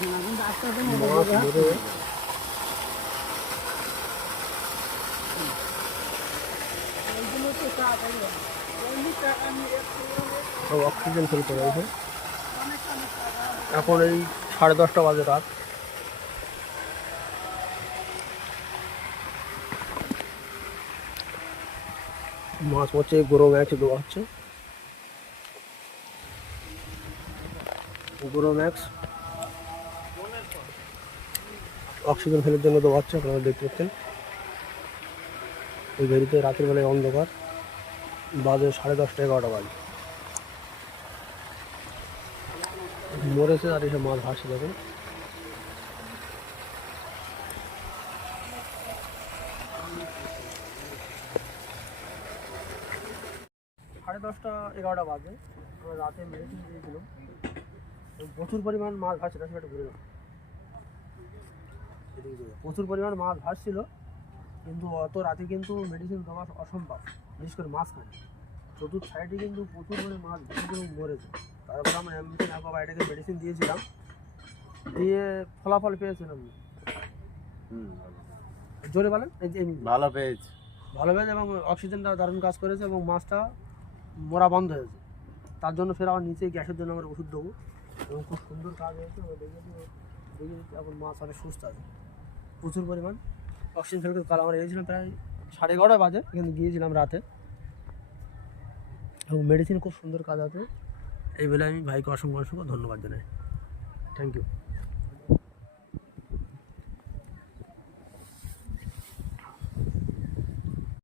মাছ ধরে সব oxygen feel করে আছে। এখন এই 10:30 বাজে রাত। মাছ হচ্ছে গরু ম্যাক্স দেওয়া হচ্ছে। গরু ম্যাক্স অক্সিজেন ফেলের জন্য দেওয়া হচ্ছে। আপনারা দেখতে পাচ্ছেন এই ভেরিতে রাতের বেলায় অন্ধকার, বাজে 10:30 11টা বাজে। মরেছে আর এসব মাছ ভাসছে দেখুন। সাড়ে 10টা 11টা বাজে। আমরা রাতে মেডিসিন দিয়েছিলাম, প্রচুর পরিমাণ মাছ ভাসছে। সেটা ঘুরে না, প্রচুর পরিমাণ মাছ ভাসছিল, কিন্তু অত রাতে কিন্তু মেডিসিন দেওয়া অসম্ভব, বিশেষ করে মাঝখানে চতুর্থ সাইডে কিন্তু প্রচুর পরিমাণে মাছ ভেসে মরেছে। তারপরে আমরা অ্যাম্বিশন অ্যাকোবায়োটিকের মেডিসিন দিয়েছিলাম, দিয়ে ফলাফল পেয়েছিলাম। জোরে বলেন। ভালো পেয়েছি, ভালো পেয়েছে এবং অক্সিজেনটা দারুণ কাজ করেছে এবং মাছটা মরা বন্ধ হয়েছে। তার জন্য ফের আবার নিচে গ্যাসের জন্য আমরা ওষুধ দেবো এবং খুব সুন্দর কাজ হয়েছে। আমরা দেখেছি এখন মাছ অনেক সুস্থ আছে, প্রচুর পরিমাণ অক্সিজেন ফেল করে। কাল আমরা গিয়েছিলাম প্রায় 11:30 বাজে, কিন্তু গিয়েছিলাম রাতে এবং মেডিসিন খুব সুন্দর কাজ আছে। এই বলে আমি ভাইকে অসংখ্য ধন্যবাদ জানাই। Thank you.